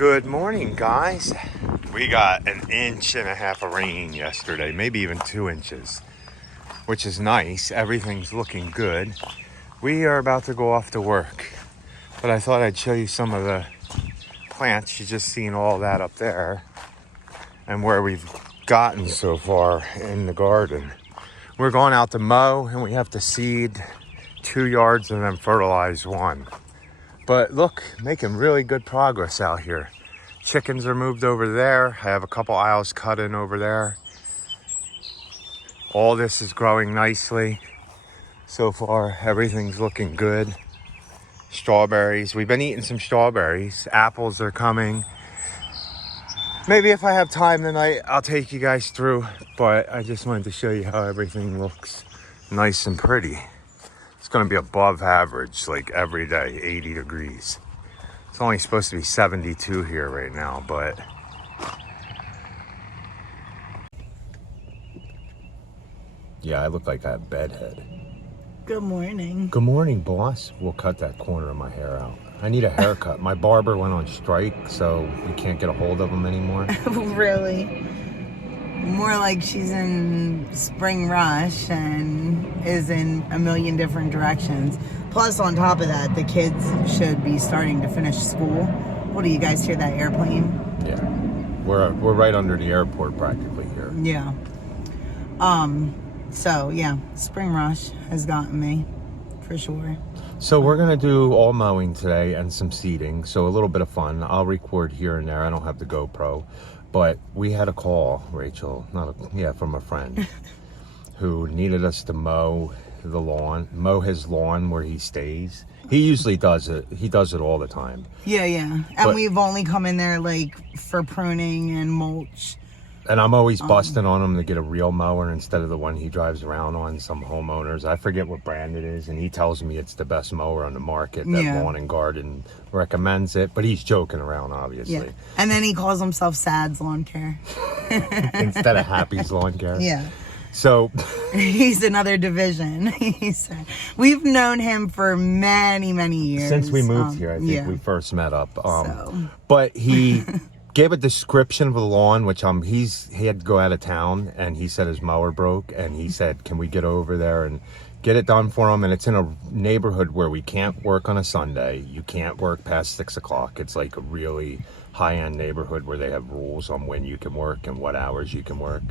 Good morning, guys. We got 1.5 inches of rain yesterday, maybe even 2 inches, which is nice. Everything's looking good. We are about to go off to work, but I thought I'd show you some of the plants. You just seen all that up there and where we've gotten so far in the garden. We're going out to mow, and we have to seed 2 yards and then fertilize 1. But look, making really good progress out here. Chickens are moved over there. I have a couple aisles cut in over there. All this is growing nicely. So far, everything's looking good. Strawberries. We've been eating some strawberries. Apples are coming. Maybe if I have time tonight, I'll take you guys through. But I just wanted to show you how everything looks nice and pretty. It's going to be above average, like every day, 80 degrees. It's only supposed to be 72 here right now, but... Yeah, I look like I have bedhead. Good morning. Good morning, boss. We'll cut that corner of my hair out. I need a haircut. My barber went on strike, so we can't get a hold of him anymore. Really? More like she's in spring rush and is in a million different directions. Plus, on top of that, the kids should be starting to finish school. What do you guys hear that airplane? Yeah, we're right under the airport practically here. Yeah. So yeah, spring rush has gotten me for sure. So we're gonna do all mowing today and some seeding. So a little bit of fun. I'll record here and there. I don't have the GoPro. But we had a call, Rachel, from a friend who needed us to mow his lawn where he stays. He usually does it. He does it all the time. Yeah. And we've only come in there like for pruning and mulch. And I'm always busting on him to get a real mower instead of the one he drives around on. Some homeowners, I forget what brand it is, and he tells me it's the best mower on the market. That Lawn and Garden recommends it, but he's joking around, obviously. Yeah. And then he calls himself Sad's Lawncare instead of Happy's Lawncare. Yeah. So he's another division. He said we've known him for many, many years since we moved here. I think we first met up. So. But he. Gave a description of the lawn, which he had to go out of town, and he said his mower broke, and he said, can we get over there and get it done for him? And it's in a neighborhood where we can't work on a Sunday. You can't work past 6 o'clock. It's like a really high-end neighborhood where they have rules on when you can work and what hours you can work.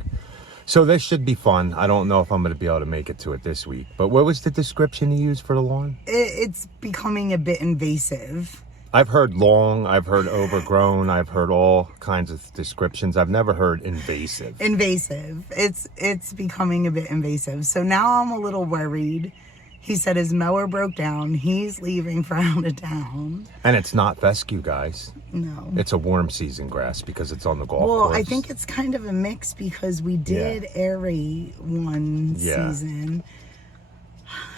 So this should be fun. I don't know if I'm going to be able to make it to it this week. But what was the description you used for the lawn? It's becoming a bit invasive. I've heard long, I've heard overgrown, I've heard all kinds of descriptions. I've never heard invasive. Invasive. It's becoming a bit invasive. So now I'm a little worried. He said his mower broke down. He's leaving for out of town. And it's not fescue, guys. No. It's a warm season grass because it's on the golf course. Well, I think it's kind of a mix because we did aerate one season.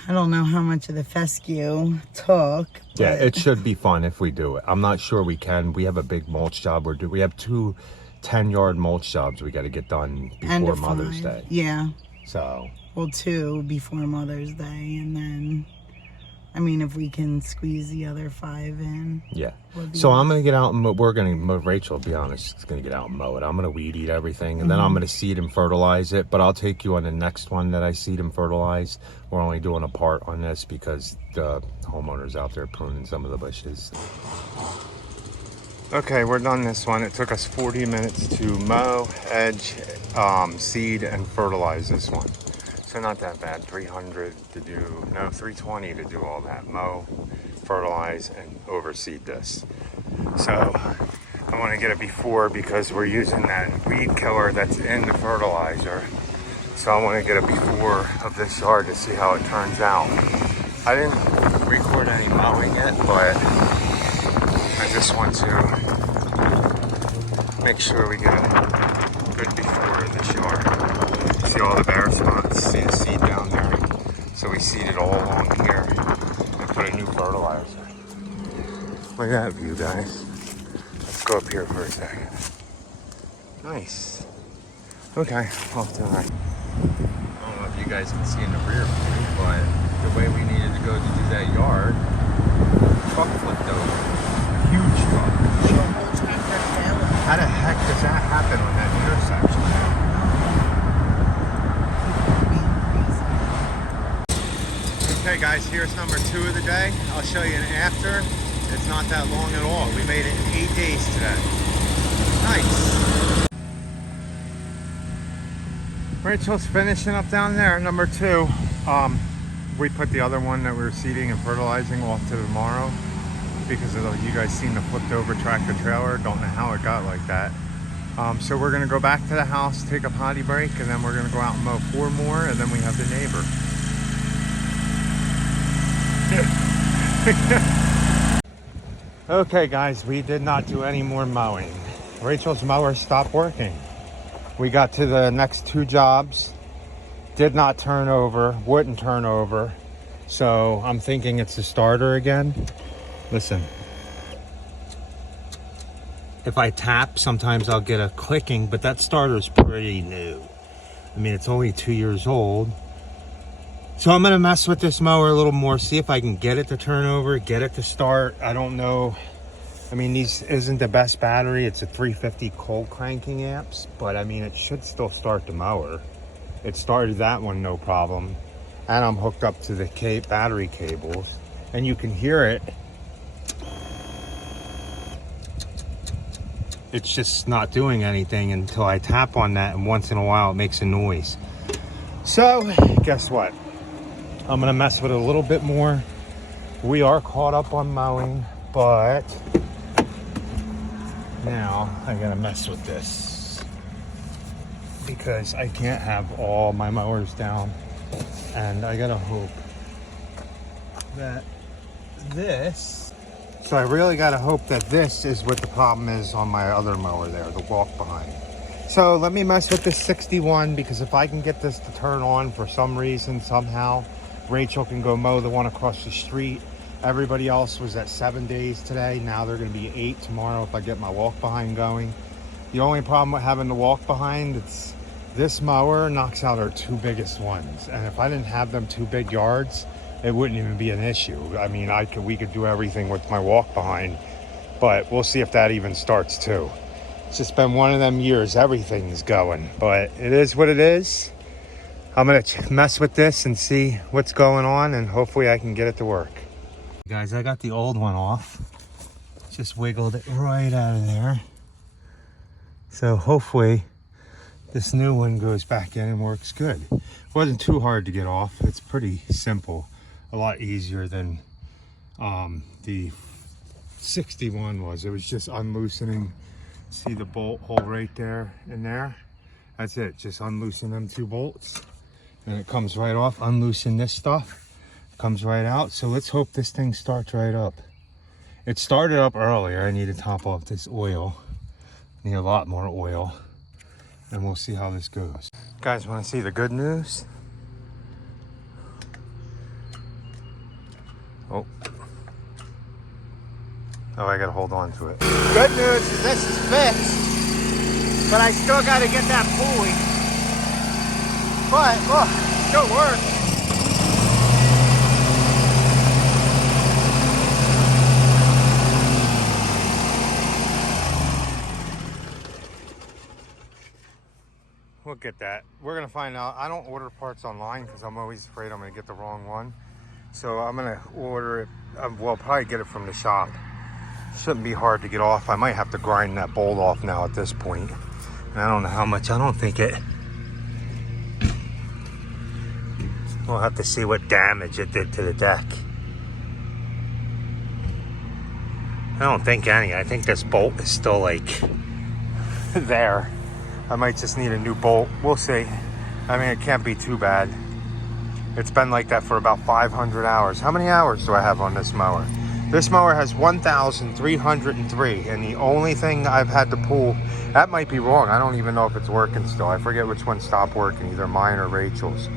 I don't know how much of the fescue took. Yeah, it should be fun if we do it. I'm not sure we can. We have a big mulch job. We have 2 10-yard mulch jobs we got to get done before Mother's Day. Yeah. So. Well, 2 before Mother's Day, and then, I mean, if we can squeeze the other 5 in. Yeah. So I'm going to get out and Rachel, to be honest, is going to get out and mow it. I'm going to weed eat everything, and then I'm going to seed and fertilize it. But I'll take you on the next one that I seed and fertilize. We're only doing a part on this because the homeowner's out there pruning some of the bushes. Okay, we're done this one. It took us 40 minutes to mow, edge, seed, and fertilize this one. So not that bad. 320 to do all that. Mow, fertilize, and overseed this. So I want to get it before because we're using that weed killer that's in the fertilizer. So I want to get a before of this yard to see how it turns out. I didn't record any mowing yet, but I just want to make sure we get a good before of this yard. See all the bare spots, see the seed down there. So we seeded all along here and put a new fertilizer. Look at that view, guys. Let's go up here for a second. Nice. Okay, off to that. I don't know if you guys can see in the rear view, but the way we needed to go to do that yard, truck flipped over. Huge truck. here's number 2 of the day. I'll show you an after. It's not that long at all. We made it in 8 days today. Nice. Rachel's finishing up down there, number 2. We put the other one that we were seeding and fertilizing off to tomorrow because of you guys seen the flipped over tractor trailer. Don't know how it got like that. So we're gonna go back to the house, take a potty break, and then we're gonna go out and mow 4 more, and then we have the neighbor. Okay guys, we did not do any more mowing. Rachel's mower stopped working. We got to the next 2 jobs, did not turn over, wouldn't turn over. So I'm thinking it's the starter again. Listen. If I tap, sometimes I'll get a clicking, but that starter's pretty new. I mean, it's only 2 years old. So I'm gonna mess with this mower a little more, see if I can get it to turn over, get it to start. I don't know. I mean, these isn't the best battery. It's a 350 cold cranking amps, but I mean, it should still start the mower. It started that one, no problem. And I'm hooked up to the battery cables, and you can hear it. It's just not doing anything until I tap on that, and once in a while it makes a noise. So guess what? I'm gonna mess with it a little bit more. We are caught up on mowing, but now I gotta mess with this because I can't have all my mowers down, and I gotta hope that so I really gotta hope that this is what the problem is on my other mower there, the walk behind. So let me mess with this 61, because if I can get this to turn on for some reason, somehow, Rachel can go mow the one across the street. Everybody else was at 7 days today. Now they're gonna be 8 tomorrow if I get my walk behind going. The only problem with having the walk behind, it's this mower knocks out our 2 biggest ones. And if I didn't have them 2 big yards, it wouldn't even be an issue. I mean, we could do everything with my walk behind, but we'll see if that even starts too. It's just been one of them years, everything's going, but it is what it is. I'm gonna mess with this and see what's going on, and hopefully I can get it to work. Guys, I got the old one off. Just wiggled it right out of there. So hopefully this new one goes back in and works good. It wasn't too hard to get off. It's pretty simple. A lot easier than the 61 was. It was just unloosening. See the bolt hole right there in there? That's it. Just unloosen them 2 bolts and it comes right off. Unloosen this stuff, comes right out. So let's hope this thing starts right up. It started up earlier. I need to top off this oil. Need a lot more oil, and we'll see how this goes. Guys, want to see the good news? Oh, I gotta hold on to it. Good news is this is fixed, but I still gotta get that pulley. But look, it still works. We'll get that. We're gonna find out. I don't order parts online because I'm always afraid I'm gonna get the wrong one. So I'm gonna order it, well, probably get it from the shop. Shouldn't be hard to get off. I might have to grind that bolt off now at this point. And I don't know how much. I don't think it. We'll have to see what damage it did to the deck. I don't think any. I think this bolt is still like there. I might just need a new bolt. We'll see. I mean, it can't be too bad. It's been like that for about 500 hours. How many hours do I have on this mower? This mower has 1,303, and the only thing I've had to pull, that might be wrong. I don't even know if it's working still. I forget which one stopped working, either mine or Rachel's.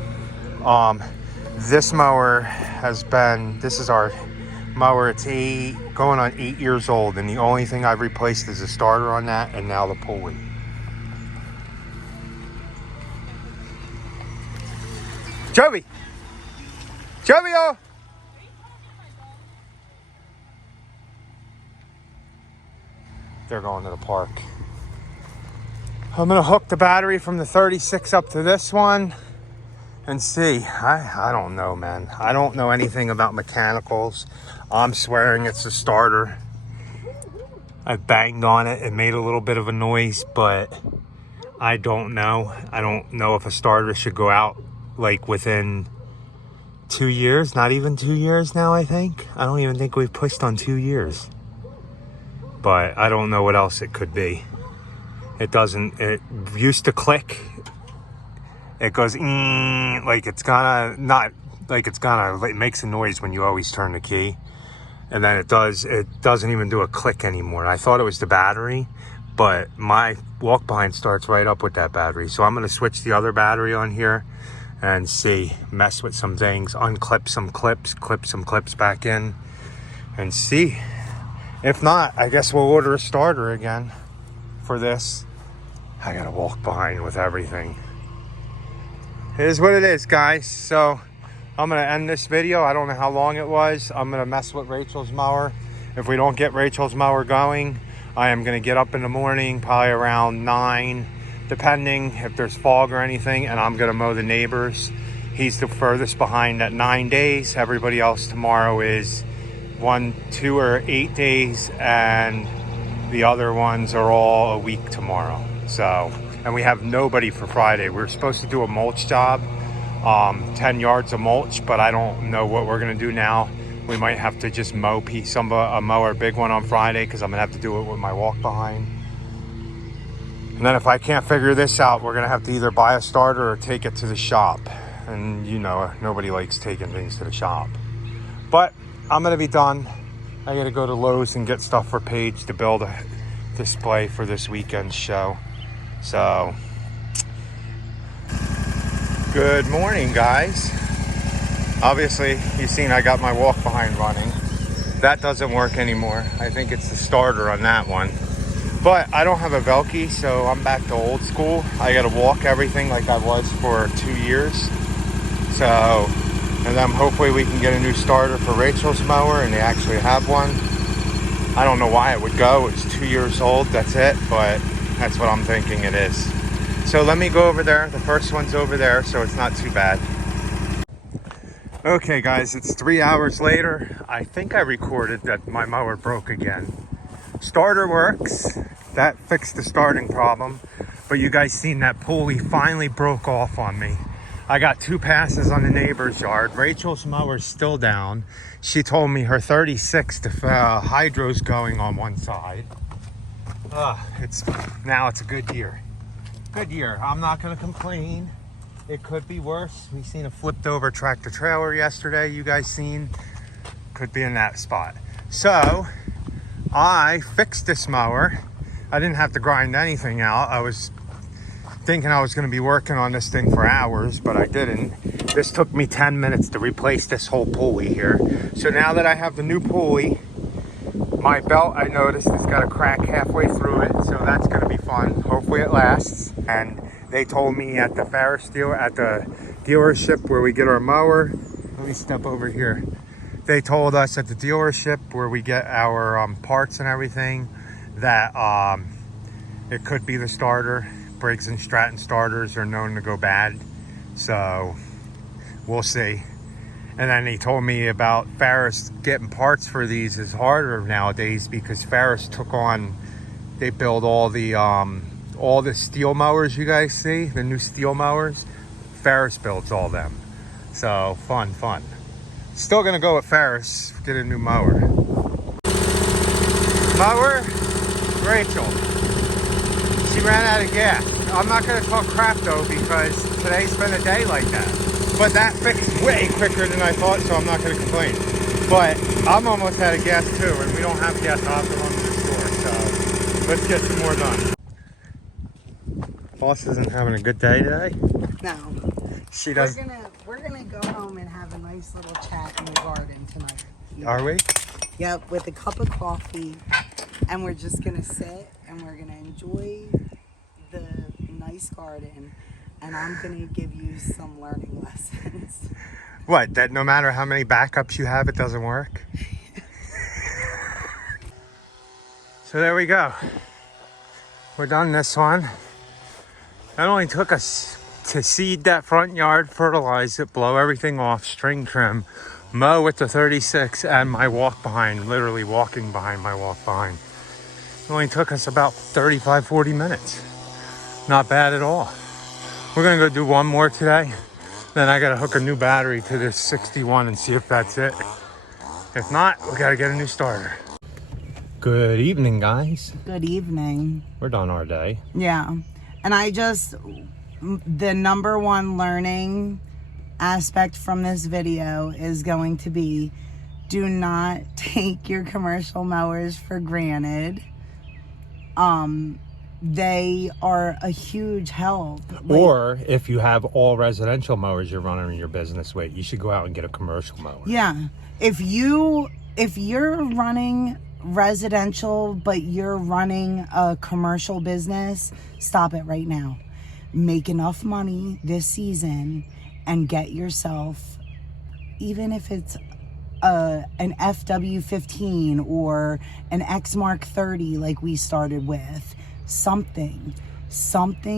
This mower has been, this is our mower. It's going on 8 years old, and the only thing I've replaced is the starter on that, and now the pulley. Joey! Joey-o! They're going to the park. I'm gonna hook the battery from the 36 up to this one, and see. I don't know, man. I don't know anything about mechanicals. I'm swearing it's a starter. I banged on it. It made a little bit of a noise, but I don't know. I don't know if a starter should go out like within 2 years. Not even 2 years now, I think. I don't even think we've pushed on 2 years. But I don't know what else it could be. It doesn't, it used to click. It goes like it's gonna, not like it's gonna, it makes a noise when you always turn the key. And then it doesn't even do a click anymore. I thought it was the battery, but my walk behind starts right up with that battery. So I'm gonna switch the other battery on here and see, mess with some things, unclip some clips, clip some clips back in and see. If not, I guess we'll order a starter again for this. I gotta walk behind with everything. It is what it is, guys. So I'm gonna end this video. I don't know how long it was. I'm gonna mess with Rachel's mower. If we don't get Rachel's mower going, I am gonna get up in the morning, probably around 9, depending if there's fog or anything, and I'm gonna mow the neighbors. He's the furthest behind at 9 days. Everybody else tomorrow is 1, 2, or 8 days, and the other ones are all a week tomorrow. So, and we have nobody for Friday. We're supposed to do a mulch job, 10 yards of mulch, but I don't know what we're gonna do now. We might have to just mow a mower, big one on Friday, because I'm gonna have to do it with my walk behind. And then if I can't figure this out, we're gonna have to either buy a starter or take it to the shop. And you know, nobody likes taking things to the shop. But I'm gonna be done. I gotta go to Lowe's and get stuff for Paige to build a display for this weekend's show. So, good morning, guys. Obviously, you've seen I got my walk behind running. That doesn't work anymore. I think it's the starter on that one. But I don't have a Velky, so I'm back to old school. I gotta walk everything like I was for 2 years. So, and then hopefully we can get a new starter for Rachel's mower, and they actually have one. I don't know why it would go. It's 2 years old, that's it, but that's what I'm thinking it is. So let me go over there. The first one's over there, so it's not too bad. Okay, guys, it's 3 hours later. I think I recorded that my mower broke again. Starter works. That fixed the starting problem. But you guys seen that pulley finally broke off on me. I got 2 passes on the neighbor's yard. Rachel's mower's still down. She told me her 36, the hydro's going on one side. Now it's a good year. Good year. I'm not gonna complain. It could be worse. We seen a flipped over tractor trailer yesterday. You guys seen? Could be in that spot. So I fixed this mower. I didn't have to grind anything out. I was thinking I was going to be working on this thing for hours, but I didn't. This took me 10 minutes to replace this whole pulley here. So now that I have the new pulley, my belt, I noticed, has got a crack halfway through it, so that's going to be fun. Hopefully it lasts. And they told me at the dealership where we get our mower, let me step over here. They told us at the dealership where we get our parts and everything that it could be the starter. Briggs & Stratton starters are known to go bad, so we'll see. And then he told me about Ferris. Getting parts for these is harder nowadays because Ferris took on, they build all the steel mowers you guys see, the new steel mowers. Ferris builds all them. So fun. Still gonna go with Ferris, get a new mower. Mower, Rachel. She ran out of gas. I'm not gonna talk crap though because today's been a day like that. But that fixed way quicker than I thought, so I'm not gonna complain. But I'm almost out of gas too, and we don't have gas. I'll have to run to the store, so let's get some more done. Boss isn't having a good day today? No. She does. We're gonna go home and have a nice little chat in the garden tonight. Are we? Yep, with a cup of coffee, and we're just gonna sit and we're gonna enjoy the nice garden, and I'm gonna give you some learning lessons. What, that no matter how many backups you have, it doesn't work? So there we go. We're done this one. It only took us to seed that front yard, fertilize it, blow everything off, string trim, mow with the 36, and my walk behind, literally walking behind my walk behind. It only took us about 35-40 minutes. Not bad at all. We're gonna go do one more today. Then I gotta hook a new battery to this 61 and see if that's it. If not, we gotta get a new starter. Good evening, guys. Good evening. We're done our day. Yeah. And the number one learning aspect from this video is going to be, do not take your commercial mowers for granted. They are a huge help. Or if you have all residential mowers you're running your business with, you should go out and get a commercial mower. Yeah. If you're running residential but you're running a commercial business, stop it right now. Make enough money this season and get yourself, even if it's an FW15 or an X Mark 30 like we started with, something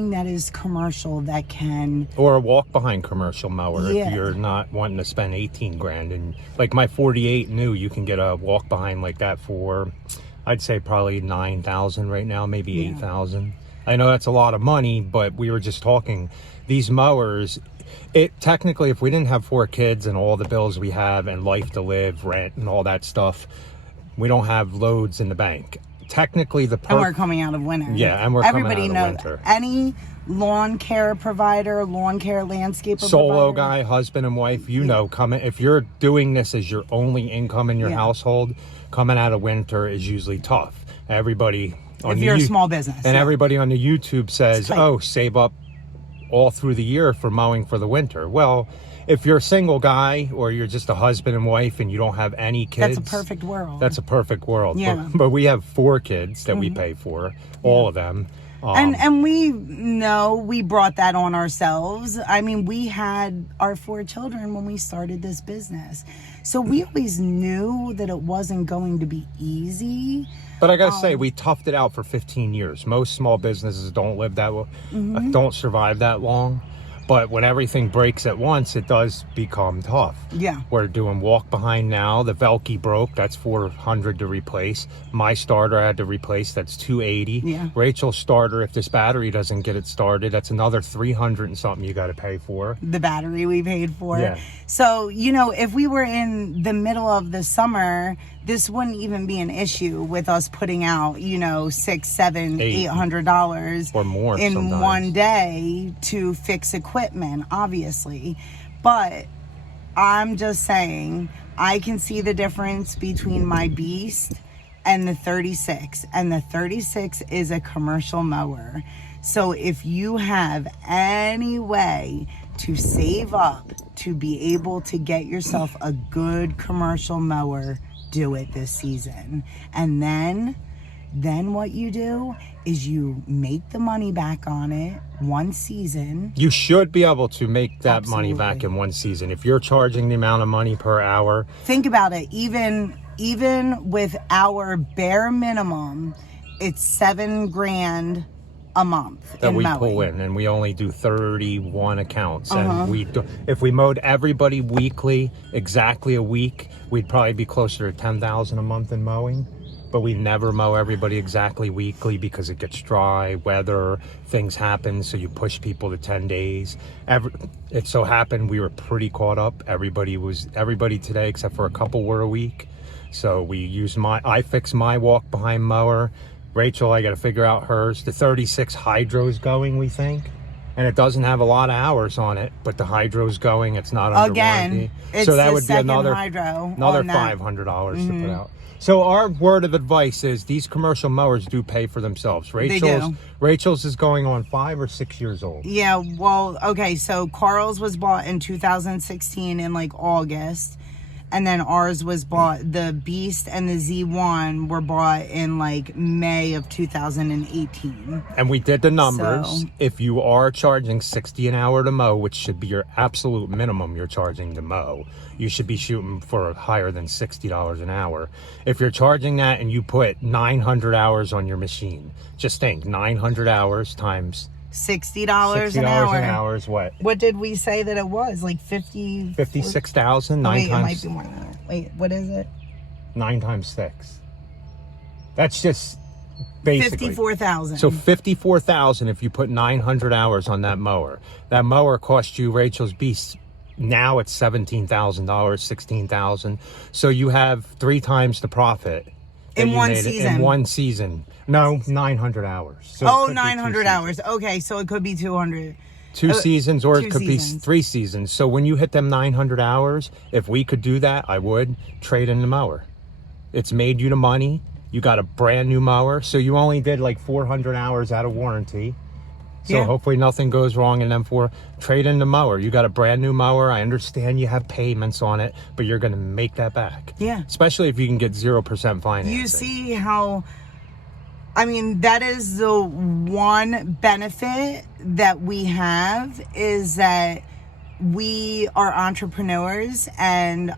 that is commercial that can, or a walk behind commercial mower. Yeah. If you're not wanting to spend 18 grand. And like my 48 new, you can get a walk behind like that for, I'd say probably 9,000 right now, maybe 8,000. I know that's a lot of money, but we were just talking, these mowers, it technically, if we didn't have 4 kids and all the bills we have and life to live, rent and all that stuff, we don't have loads in the bank. Technically, and we're coming out of winter. Yeah, and we're everybody coming out of knows winter. Any lawn care provider, lawn care landscaper, solo provider, guy, husband and wife, you know, coming, if you're doing this as your only income in your household, coming out of winter is usually tough. Everybody on if you're a small business, and everybody on the YouTube says, "Oh, save up all through the year for mowing for the winter." Well, if you're a single guy or you're just a husband and wife and you don't have any kids, that's a perfect world. That's a perfect world. Yeah. But we have 4 kids that we pay for, all of them. And we know we brought that on ourselves. I mean, we had our 4 children when we started this business. So we always knew that it wasn't going to be easy. But I got to say, we toughed it out for 15 years. Most small businesses don't live that well, don't survive that long. But when everything breaks at once, it does become tough. Yeah. We're doing walk behind now. The Velke broke. That's $400 to replace. My starter I had to replace. That's $280. Yeah. Rachel's starter, if this battery doesn't get it started, that's another $300 and something you got to pay for. The battery we paid for. Yeah. So, you know, if we were in the middle of the summer, this wouldn't even be an issue with us putting out, you know, $600, $700, $800 or more in sometimes. one day to fix equipment, obviously. But I'm just saying, I can see the difference between my Beast and the 36. And the 36 is a commercial mower. So if you have any way to save up to be able to get yourself a good commercial mower, do it this season. And then what you do is you make the money back on it one season. You should be able to make that Absolutely. money back in one season. If you're charging the amount of money per hour. Think about it. Even with our bare minimum, it's $7,000 a month that in we mowing. pull in, and we only do 31 accounts. And we do, if we mowed everybody weekly, exactly a week, we'd probably be closer to 10,000 a month in mowing. But we never mow everybody exactly weekly because it gets dry, weather, things happen, so you push people to 10 days. It so happened we were pretty caught up. Everybody today except for a couple were a week. So we used I fixed my walk behind mower. Rachel, I got to figure out hers. The 36 hydro's going, we think. And it doesn't have a lot of hours on it, but the hydro's going. It's not under warranty. It's so that the would be second another hydro $500 to put out. So our word of advice is these commercial mowers do pay for themselves. Rachel's is going on 5 or 6 years old. Yeah, well, okay, so Carl's was bought in 2016 in like August. And then ours was bought, the Beast and the Z1 were bought in like May of 2018. And we did the numbers. So, if you are charging $60 an hour to mow, which should be your absolute minimum you're charging to mow, you should be shooting for higher than $60 an hour. If you're charging that and you put 900 hours on your machine, just think 900 hours times $60 an $60 hour. an hour is what? What did we say that it was? Like 50? 56,000, Wait, times. it might be more than that. Wait, what is it? 9 times 6. That's just basically 54,000. So 54,000 if you put 900 hours on that mower. That mower cost you, Rachel's Beast, now it's $17,000, $16,000. So you have 3 times the profit in one season. In one season. No, 900 hours. So oh, 900 hours. Okay, so it could be 200. 2 seasons, or it could seasons. be 3 seasons. So when you hit them 900 hours, if we could do that, I would trade in the mower. It's made you the money. You got a brand new mower. So you only did like 400 hours out of warranty. So hopefully nothing goes wrong in them 4. Trade in the mower. You got a brand new mower. I understand you have payments on it, but you're going to make that back. Yeah. Especially if you can get 0% financing. You see how, I mean, that is the one benefit that we have, is that we are entrepreneurs and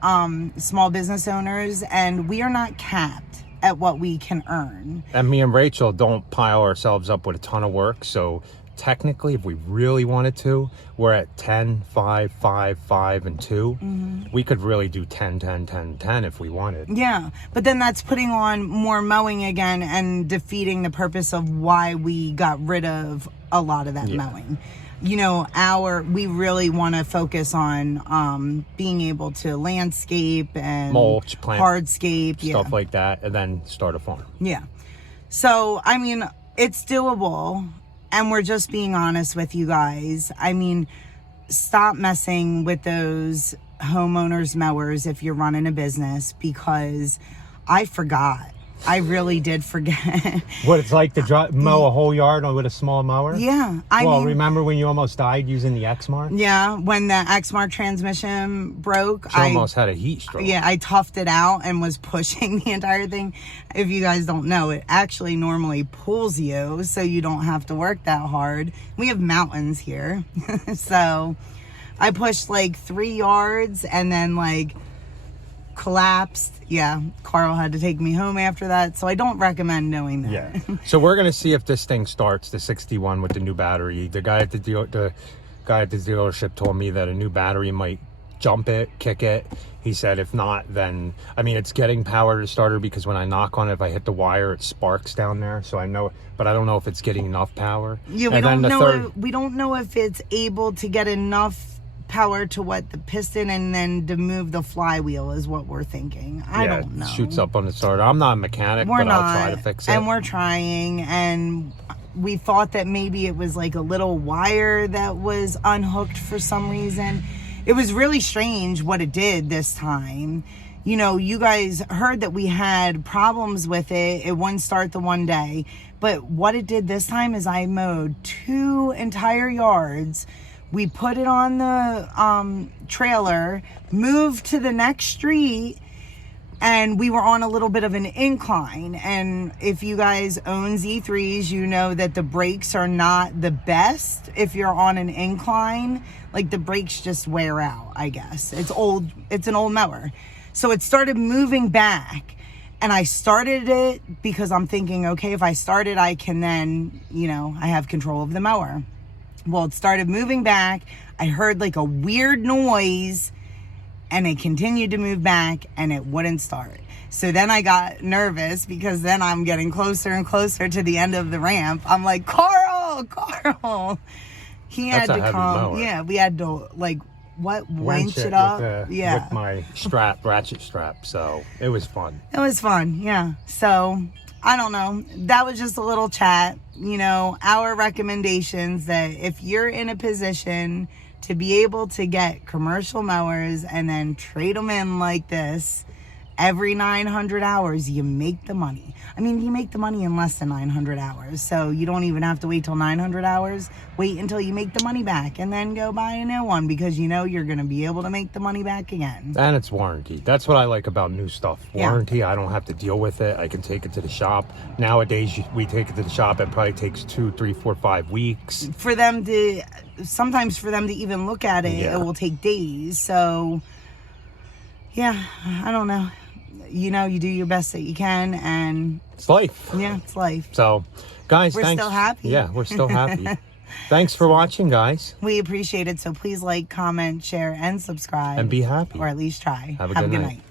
small business owners, and we are not capped at what we can earn. And me and Rachel don't pile ourselves up with a ton of work. So technically, if we really wanted to, we're at 10, 5, 5, 5, and 2. We could really do 10, 10, 10, 10 if we wanted. Yeah, but then that's putting on more mowing again and defeating the purpose of why we got rid of a lot of that mowing. You know, we really want to focus on being able to landscape and mulch, plant, hardscape, stuff like that, and then start a farm. Yeah. So, I mean, it's doable, and we're just being honest with you guys. I mean, stop messing with those homeowners mowers if you're running a business, because I forgot. I really did forget. What it's like to mow a whole yard with a small mower? Yeah. I mean, remember when you almost died using the Exmark? Yeah, when the Exmark transmission broke. She almost had a heat stroke. Yeah, I toughed it out and was pushing the entire thing. If you guys don't know, it actually normally pulls you, so you don't have to work that hard. We have mountains here. So I pushed like 3 yards and then like collapsed. Yeah, Carl had to take me home after that, so I don't recommend doing that. Yeah. So we're gonna see if this thing starts, the 61 with the new battery. The guy at the dealership told me that a new battery might jump it, kick it. He said if not, then I mean it's getting power to the starter, because when I knock on it, if I hit the wire, it sparks down there. So I know, but I don't know if it's getting enough power. Yeah, we don't know if it's able to get enough power to the piston and then to move the flywheel is what we're thinking. I don't know. It shoots up on the starter. I'm not a mechanic, I'll try to fix it. And we're trying, and we thought that maybe it was like a little wire that was unhooked for some reason. It was really strange what it did this time. You know, you guys heard that we had problems with it. It wouldn't start the one day. But what it did this time is I mowed 2 entire yards. We put it on the trailer, moved to the next street, and we were on a little bit of an incline. And if you guys own Z3s, you know that the brakes are not the best if you're on an incline. Like, the brakes just wear out, I guess. It's an old mower. So it started moving back. And I started it because I'm thinking, okay, if I start it, I can then, I have control of the mower. Well, it started moving back. I heard like a weird noise, and it continued to move back, and it wouldn't start. So then I got nervous, because then I'm getting closer and closer to the end of the ramp. I'm like, Carl. He had to come. Mower. Yeah, we had to winch it up. With my ratchet strap. So it was fun. It was fun. Yeah. So I don't know. That was just a little chat. Our recommendations that if you're in a position to be able to get commercial mowers and then trade them in like this, every 900 hours, you make the money. I mean, you make the money in less than 900 hours. So you don't even have to wait till 900 hours. Wait until you make the money back and then go buy a new one, because you're going to be able to make the money back again. And it's warranty. That's what I like about new stuff. Warranty, I don't have to deal with it. I can take it to the shop. Nowadays, we take it to the shop. It probably takes 2, 3, 4, 5 weeks. Sometimes for them to even look at it, it will take days. So, yeah, I don't know. You do your best that you can, and it's life. Yeah, it's life. So, guys, we're thanks. Still happy. Yeah, we're still happy. Thanks for watching, guys. We appreciate it. So please like, comment, share, and subscribe. And be happy. Or at least try. Have a good night. night.